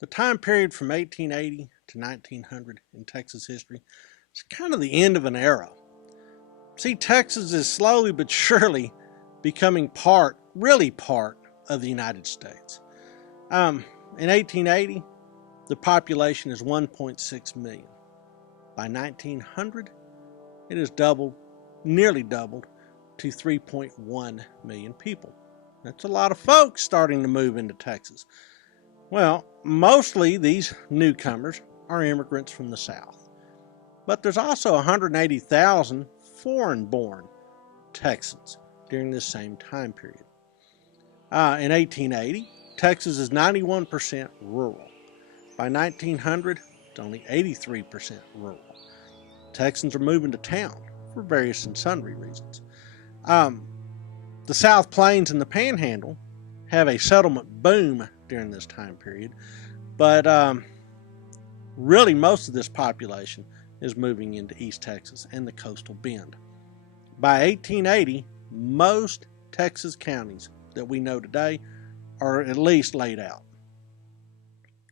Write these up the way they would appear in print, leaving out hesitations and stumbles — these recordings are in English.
The time period from 1880 to 1900 in Texas history is kind of the end of an era. See, Texas is slowly but surely becoming really part of the United States. In 1880, the population is 1.6 million. By 1900, it has nearly doubled to 3.1 million people. That's a lot of folks starting to move into Texas. Well, mostly these newcomers are immigrants from the South. But there's also 180,000 foreign-born Texans during this same time period. In 1880, Texas is 91% rural. By 1900, it's only 83% rural. Texans are moving to town for various and sundry reasons. The South Plains and the Panhandle have a settlement boom during this time period, but really most of this population is moving into East Texas and the coastal bend. By 1880, most Texas counties that we know today are at least laid out.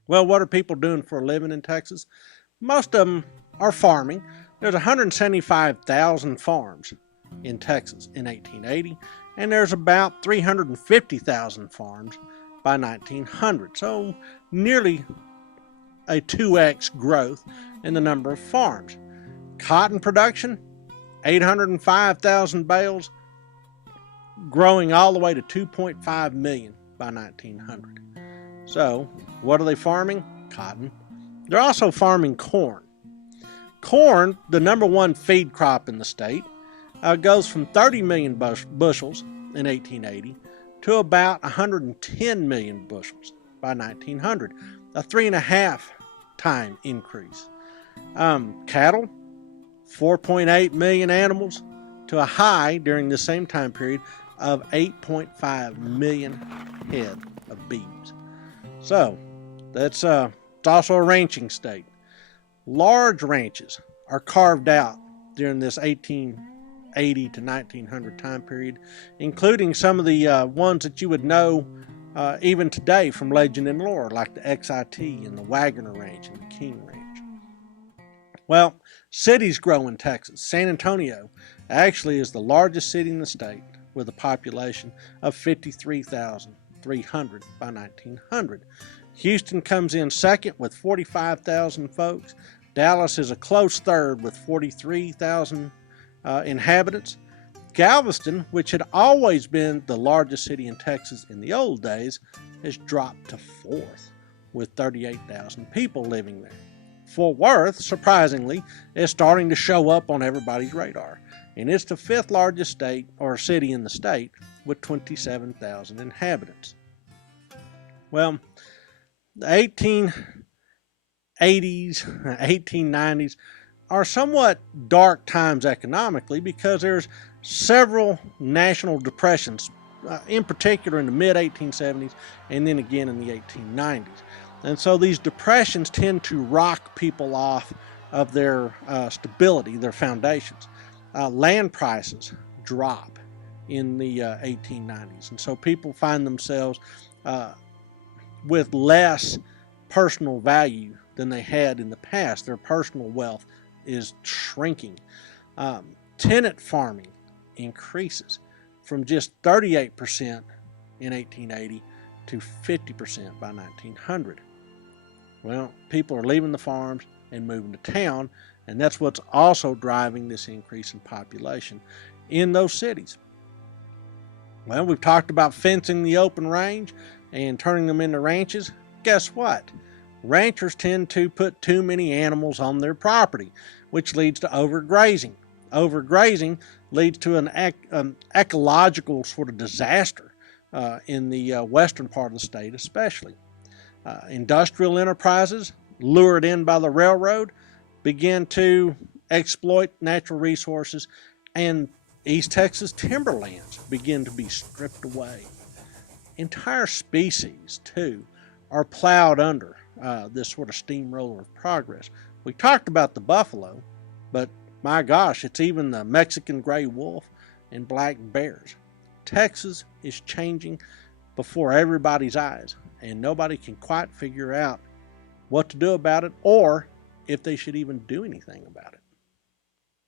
Well, what are people doing for a living in Texas? Most of them are farming. There's 175,000 farms in Texas in 1880, and there's about 350,000 farms by 1900. So nearly a 2x growth in the number of farms. Cotton production, 805,000 bales, growing all the way to 2.5 million by 1900. So, what are they farming? Cotton. They're also farming corn. Corn, the number one feed crop in the state, goes from 30 million bushels in 1880 to about 110 million bushels by 1900, a 3.5 time increase. Cattle, 4.8 million animals to a high during the same time period of 8.5 million head of beeves. So, it's also a ranching state. Large ranches are carved out during this 1880 to 1900 time period, including some of the ones that you would know even today from legend and lore, like the XIT and the Wagner Ranch and the King Ranch. Well, cities grow in Texas. San Antonio actually is the largest city in the state with a population of 53,300 by 1900. Houston comes in second with 45,000 folks. Dallas is a close third with 43,000 inhabitants. Galveston, which had always been the largest city in Texas in the old days, has dropped to fourth with 38,000 people living there. Fort Worth, surprisingly, is starting to show up on everybody's radar, and it's the fifth largest state or city in the state with 27,000 inhabitants. Well, the 1880s, 1890s are somewhat dark times economically because there's several national depressions, in particular in the mid-1870s and then again in the 1890s. And so these depressions tend to rock people off of their stability, their foundations. Land prices drop in the 1890s, and so people find themselves with less personal value than they had in the past. Their personal wealth is shrinking. Tenant farming increases from just 38% in 1880 to 50% by 1900. Well, people are leaving the farms and moving to town, and that's what's also driving this increase in population in those cities. Well, we've talked about fencing the open range and turning them into ranches. Guess what? Ranchers tend to put too many animals on their property, which leads to overgrazing. Overgrazing leads to an ecological sort of disaster in the western part of the state especially. Industrial enterprises, lured in by the railroad, begin to exploit natural resources, and East Texas timberlands begin to be stripped away. Entire species, too, are plowed under this sort of steamroller of progress. We talked about the buffalo, but my gosh, it's even the Mexican gray wolf and black bears. Texas is changing before everybody's eyes, and nobody can quite figure out what to do about it, or if they should even do anything about it.